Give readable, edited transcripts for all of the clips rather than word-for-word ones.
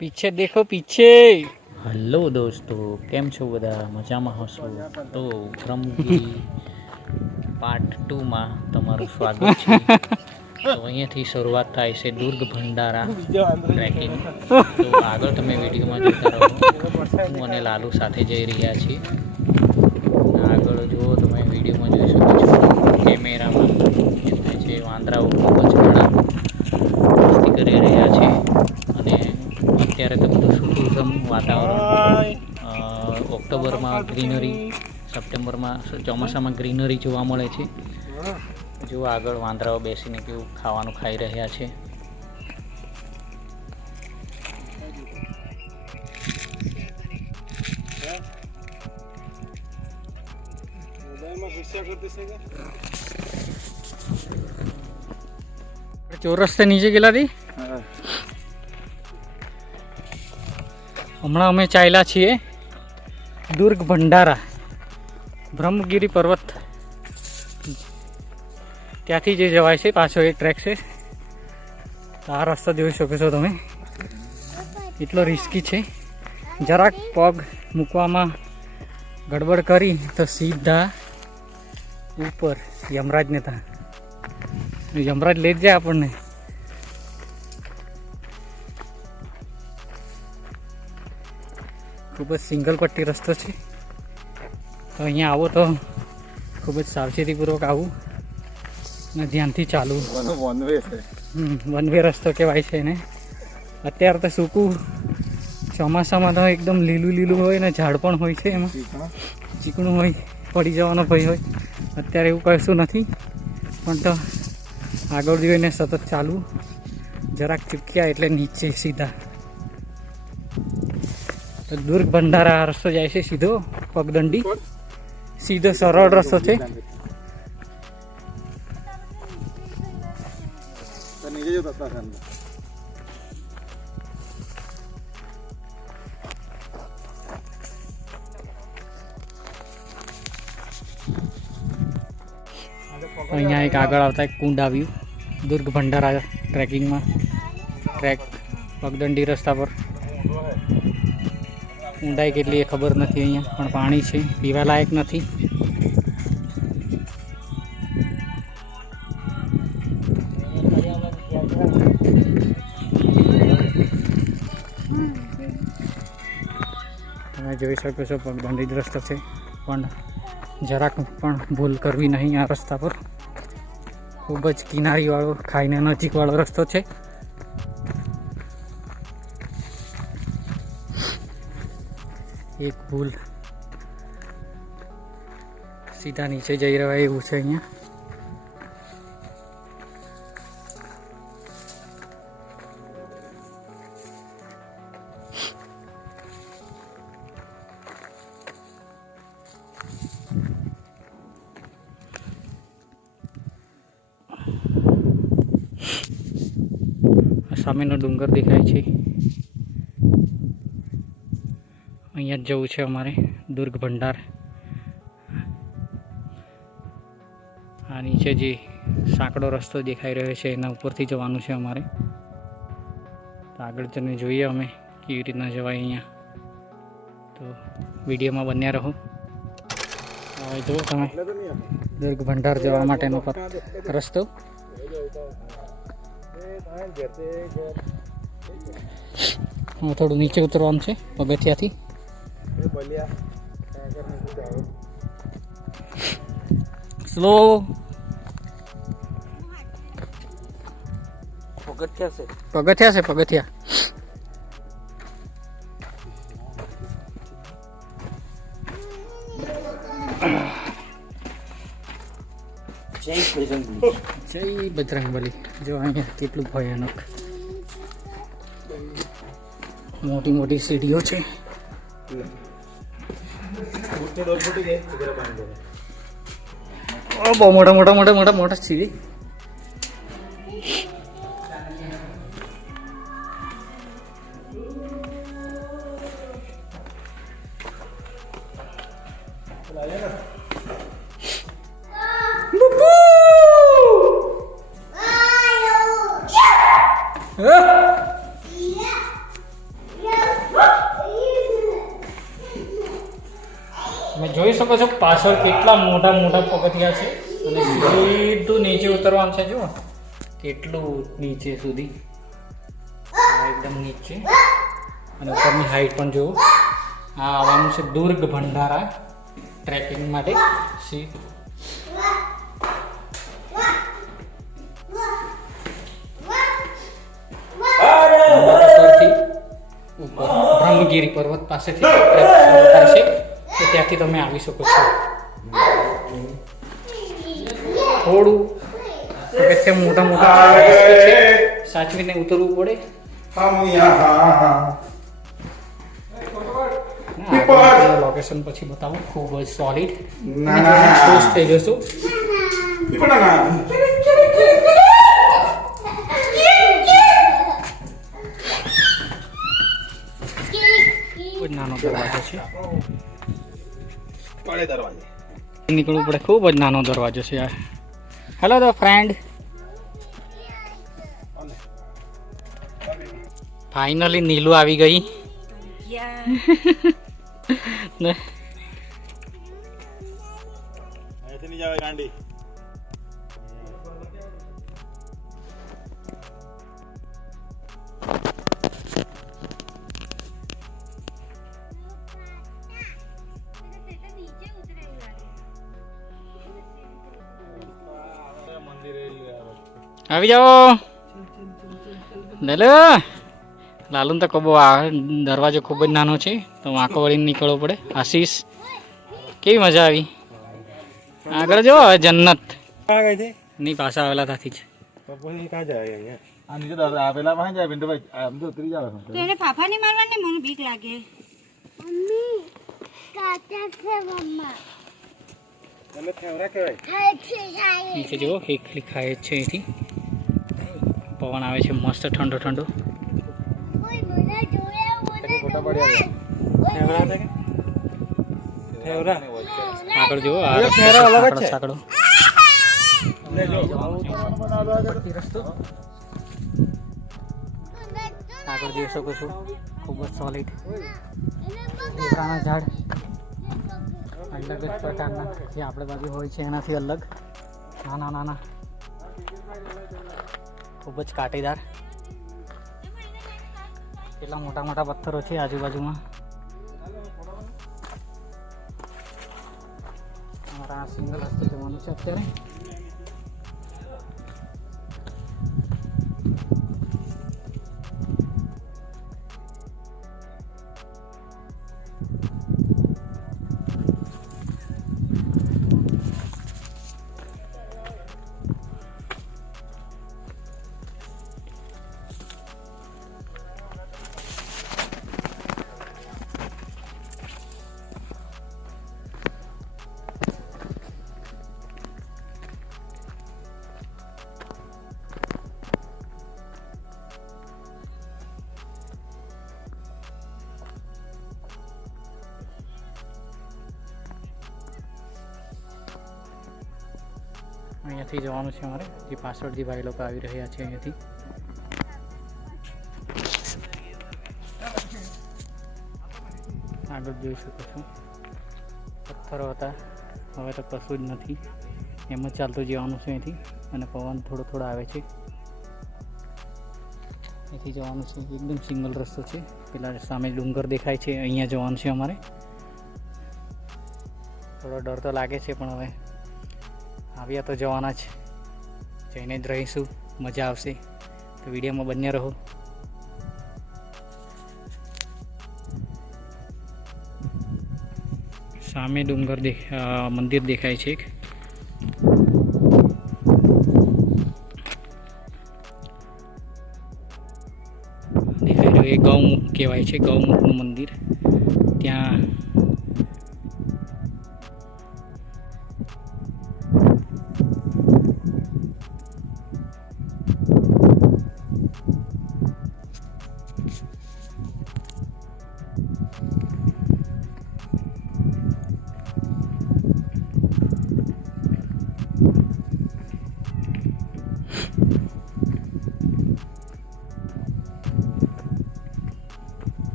पीछे देखो पीछे। हेलो दोस्तों, केम छो बधा? मजाમાં હશો તો બ્રહ્મગીરી પાર્ટ 2 માં તમારું સ્વાગત છે। તો અહીંયાથી શરૂઆત થાય છે દુર્ગ ભંડારા ટ્રેકિંગ। તો આગળ તમે વિડીયોમાં જોતા રહો। હું અને લાલુ સાથે જઈ રહ્યા છીએ। આગળ જુઓ, તમે વિડીયોમાં જોઈ શકો છો કેમેરામાં દેખાય છે વાંદરાઓ ખૂબ જ ઘણા મસ્તી કરી રહ્યા છે। અને અત્યારે તો બધું સુખુસમ વાતાવરણ। ઓક્ટોબરમાં ગ્રીનરી, સપ્ટેમ્બરમાં ચોમાસામાં ગ્રીનરી જોવા મળે છે। જો આગળ વાંદરાઓ બેસીને કેવું ખાવાનું ખાઈ રહ્યા છે। ચોરસ નીચે ગયેલા હતી। હમણાં અમે ચાલ્યા છીએ દુર્ગ ભંડારા બ્રહ્મગીરી પર્વત। ત્યાંથી જે જવાય છે પાછો એક ટ્રેક છે। આ રસ્તો જોઈ શકો છો તમે, એટલો રિસ્કી છે। જરાક પગ મૂકવામાં ગડબડ કરી તો સીધા ઉપર યમરાજને ત્યાં યમરાજ લઈ જ જાય આપણને। ખૂબ જ સિંગલ પટ્ટી રસ્તો છે। તો અહીંયા આવો તો ખૂબ જ સાવચેતીપૂર્વક આવું અને ધ્યાનથી ચાલવું। વન વે રસ્તો કહેવાય છે એને। અત્યારે તો સૂકું, ચોમાસામાં તો એકદમ લીલું લીલું હોય ને ઝાડ પણ હોય છે, એમાં ચીકણું હોય, પડી જવાનો ભય હોય। અત્યારે એવું કશું નથી, પણ તો આગળ જોઈને સતત ચાલવું। જરાક ચૂક્યા એટલે નીચે સીધા। તો દુર્ગ ભંડારા રસ્તો જાય છે સીધો પગદંડી, સીધો સરળ રસ્તો છે। અહીંયા એક આગળ આવતા એક કુંડ આવ્યું દુર્ગ ભંડારા ટ્રેકિંગમાં। ટ્રેક પગદંડી રસ્તા પર ઊંડાઈ કેટલી એ ખબર નથી અહીંયા, પણ પાણી છે, પીવા લાયક નથી। તમે જોઈ શકો છો પગદંડી રસ્તો છે, પણ જરાક પણ ભૂલ કરવી નહીં આ રસ્તા પર। ખૂબ જ કિનારીવાળો, ખાઈને નજીકવાળો રસ્તો છે। એક ભૂલ સીધા નીચે જઈ રહ્યા એવું છે અહીંયા। સામેનો ડુંગર દેખાય છે, અહીંયા જ જવું છે અમારે દુર્ગ ભંડાર। આ નીચે જે સાંકડો રસ્તો દેખાઈ રહ્યો છે એના ઉપરથી જવાનું છે અમારે। તો આગળ જઈને જોઈએ અમે કેવી રીતના જવાય અહીંયા। તો વિડીયોમાં બન્યા રહો। હવે જુઓ તમે દુર્ગ ભંડાર જવા માટેનો રસ્તો। થોડું નીચે ઉતરવાનું છે પગથિયાથી। સ્લો પગથિયા છે પગથિયા। જય બજરંગબલી। જો અહીંયા કેટલું ભયાનક મોટી મોટી સીડીઓ છે। બહુ મોટા મોટા મોટા મોટા મોટા સીડી। જોઈ શકો છો પાછળ કેટલા મોટા મોટા પગથિયા છે અને સીધું નીચે ઉતરવાનું છે. જુઓ કેટલું નીચે સુધી, એકદમ નીચે. અને ઉપરની હાઈટ પણ જુઓ. આ આવવાનું છે દુર્ગ ભંડારા ટ્રેકિંગ માટે. સી બ્રહ્મગીરી પર્વત પાસેથી ટ્રેક શરૂ થાય છે, તો ત્યાંથી તમે આવી શકો છો. થોડું પગથિયાં મોટા મોટા છે, સાચવીને ઉતરવું પડે. લોકેશન પછી બતાવું. ખૂબ જ સોલિડ, ખુશ થઈ જશું. નાનો દરવાજો છે, નીકળવું પડે. ખૂબ જ નાનો દરવાજો છે યાર. Hello the friend, finally Nilu આવી ગઈ. આવી જાઓ. લાલુ તો કબો આ દરવાજો ખૂબ જ નાનો છે, તો વાંકો વળીને નીકળવો પડે. આશીષ, કેવી મજા આવી? આગળ જો હવે જન્નત ની પાસે આવેલા ત્યાંથી જ. એને ફાફા ની મારવાને મને બીક લાગે. મમ્મી કાચા છે મમ્મા. તમે ફેવરા કહેવાય. નીચે જુઓ ખેખલી ખાય છે. અહીંથી પવન આવે છે મસ્ત ઠંડો ઠંડો. આગળ જુઓ સાંકડો. આગળ જોઈ શકો છો ખૂબ જ સોલિડ લીમડાના ઝાડ, અલગ જ પ્રકારના જે આપણે બાજુ હોય છે એનાથી અલગ. નાના નાના, ખૂબ જ કાંટેદાર. કેટલા મોટા મોટા પથ્થરો છે આજુબાજુમાં. અમારા સિંગલ રસ્તે જવાનું છે અત્યારે. અહીંયાથી જવાનું છે અમારે, જે પાછળ જે ભાઈ લોકો આવી રહ્યા છે અહીંયાથી. આગળ જોઈ શકો છો પથ્થરો હતા, હવે તો કશું જ નથી. એમ જ ચાલતું જવાનું છે અહીંથી. અને પવન થોડો થોડો આવે છે. અહીંથી જવાનું છે, એકદમ સિંગલ રસ્તો છે. પેલા સામે ડુંગર દેખાય છે, અહીંયા જવાનું છે અમારે. થોડો ડર તો લાગે છે, પણ હવે આવ્યા તો જવાના જ, જઈને જ રહીશું. મજા આવશે, તો વિડીયોમાં બન્યા રહો. સામે ડુંગર મંદિર દેખાય છે એક. દેખાઈ રહ્યું એ ગૌમુખ કહેવાય છે, ગૌમુખનું મંદિર. ત્યાં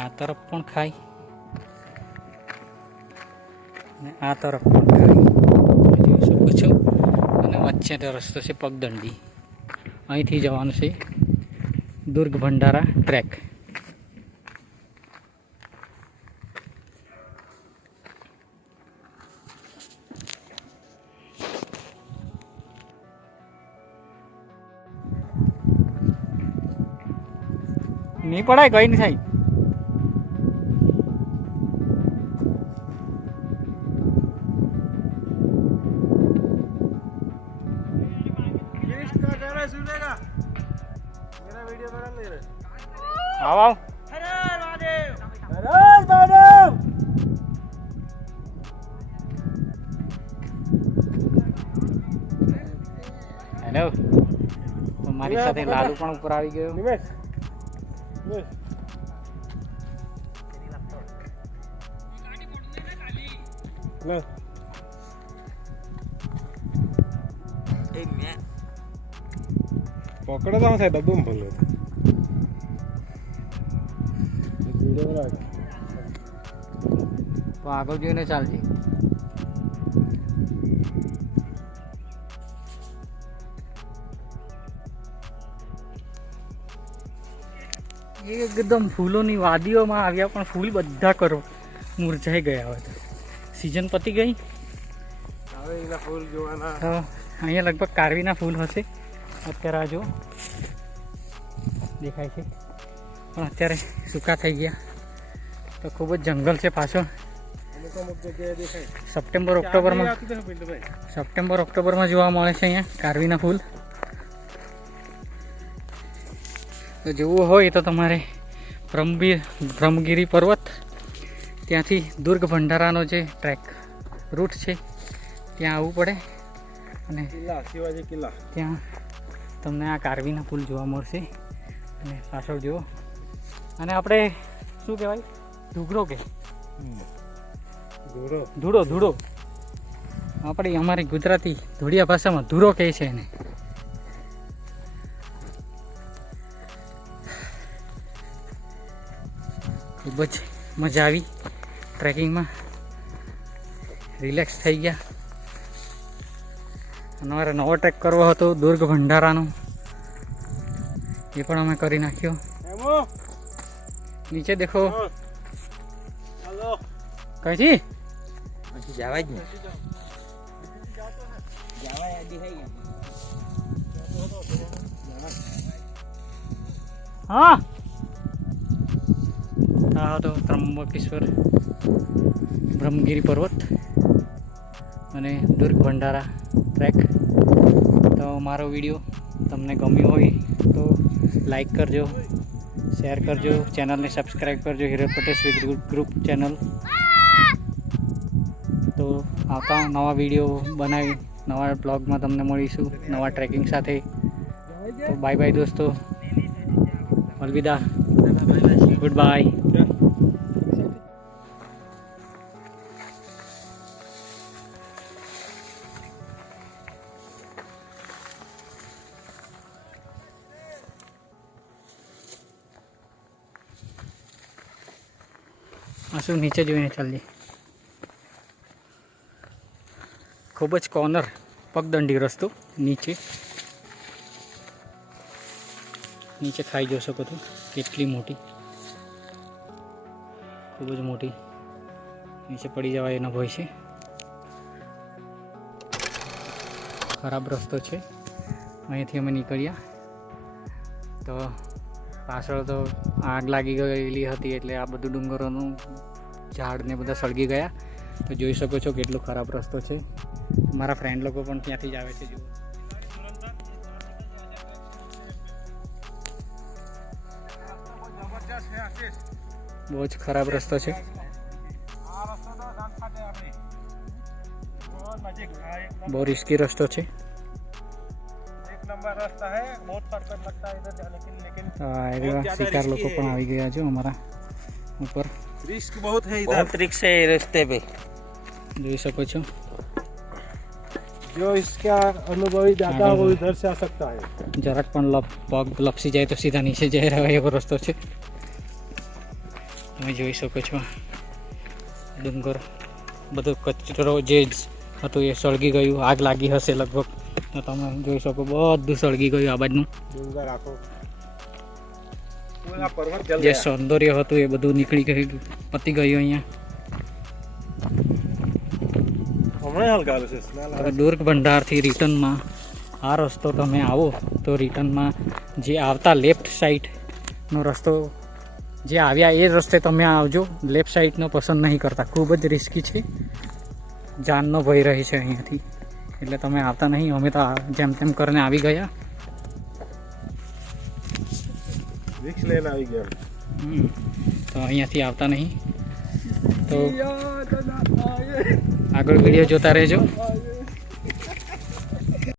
આ તરફ પણ ખાય અને આ તરફ પણ ખાય જોઈ શકો છો. અને વચ્ચે રસ્તો છે પગદંડી. અહીંથી જવાનું છે દુર્ગ ભંડારા ટ્રેક. નહીં પડાય, કઈ નહીં થાય. આવ આવ. હેલો, તો મારી સાથે લાલુ પણ ઉપર આવી ગયો. પકડે તો થાય ડબ્બો ભલે તો આગળ જોઈને ચાલજે. એકદમ ફૂલોની વાદીઓમાં આવ્યા પણ ફૂલ બધા કરો મુરઝાઈ ગયા હોય. તો સિઝન પતી ગઈ. હવે એના ફૂલ જોવાના. તો અહીંયા લગભગ કારવીના ફૂલ હશે અત્યારે. આ જો દેખાય છે પણ અત્યારે સૂકા થઈ ગયા. તો ખૂબ જ જંગલ છે પાછળ. સપ્ટેમ્બર ઓક્ટોબરમાં જોવા મળે છે અહીંયા કારવીના ફૂલ. તો જોવું હોય તો તમારે બ્રહ્મગીરી પર્વત ત્યાંથી દુર્ગ ભંડારાનો જે ટ્રેક રૂટ છે ત્યાં આવવું પડે. અને શિવાજી કિલ્લા ત્યાં તમને આ કારવીના ફૂલ જોવા મળશે. અને પાછળ જુઓ. અને આપણે શું કહેવાય, ધુગરો કે ધૂળો આપણી અમારી ગુજરાતી ધૂળિયા ભાષામાં ધૂરો કહે છે એને. ખૂબ જ મજા આવી ટ્રેકિંગમાં. રિલેક્સ થઈ ગયા. અને અમારે નવો ટ્રેક કરવો હતો દુર્ગ ભંડારાનો, એ પણ અમે કરી નાખ્યો. નીચે દેખો. કઈથી જવાય જ ને. હા આ હતો ત્રંબકેશ્વર બ્રહ્મગીરી પર્વત અને દુર્ગ ભંડારા ટ્રેક. તો મારો વિડીયો તમને ગમ્યો હોય તો લાઈક કરજો, શેર કરજો, ચેનલને સબસ્ક્રાઈબ કરજો. Hiral Patel sweet group channel. તો આવતા નવા વિડીયો બનાવી નવા બ્લોગમાં તમને મળીશું નવા ટ્રેકિંગ સાથે. તો બાય બાય દોસ્તો, અલવિદા, ગુડ બાય. આ શું નીચે જોઈને ચાલજે. ખૂબ જ કોર્નર પગદંડી રસ્તો. નીચે ખાઈ જોઈ શકો છો કેટલી મોટી, ખૂબ જ મોટી. નીચે પડી જવાય એનો ભય છે. ખરાબ રસ્તો છે. અહીંથી અમે નીકળ્યા તો પાછળ તો આગ લાગી ગયેલી હતી એટલે આ બધું ડુંગરોનું ઝાડ ને બધા સળગી ગયા. તો જોઈ શકો છો કેટલો ખરાબ રસ્તો છે. મારા ફ્રેન્ડ લોકો પણ ત્યાંથી જ આવે છે. જુઓ, બહુ જ ખરાબ રસ્તો છે. બહુ રિસ્કી રસ્તો છે. શિકાર લોકો પણ આવી ગયા છે અમારા ઉપર. रिस्क बहुत है इधर, बहुत रिक्स है रास्ते पे. જોઈ શકો છો. जो इसका अनुभवी जाता है वो इधर से आ सकता है. જરાક પણ પગ લપસી જાય તો સીધા નીચે જઈ રહ્યો એવો રસ્તો છે. તમે જોઈ શકો છો ડુંગર બધો કચરો જે હતું એ સળગી ગયું, આગ લાગી હશે લગભગ. તો તમે જોઈ શકો બધું સળગી ગયું આ બાજુનું. ડુંગર આખો પૂરા પર્વત જલ જે ગયા. સૌંદર્ય હતું એ બધું નીકળી ગયું, પતી ગયું અહીંયા. હમણાં હાલ ગાલે છે સ્મેલ આવે. હવે દુર્ગ ભંડારથી રિટર્નમાં આ રસ્તો તમે આવો તો રિટર્નમાં જે આવતા લેફ્ટ સાઈડનો રસ્તો જે આવ્યા એ રસ્તે તમે આવજો. લેફ્ટ સાઈડનો પસંદ નહીં કરતા, ખૂબ જ રિસ્કી છે, જાનનો ભય રહે છે અહીંયાથી, એટલે તમે આવતા નહીં. અમે તો જેમ તેમ કરીને આવી ગયા. રિક્સ લઈને આવી ગયા. તો અહીંયાથી આવતા નહીં. તો આગળ વિડીયો જોતા રહેજો.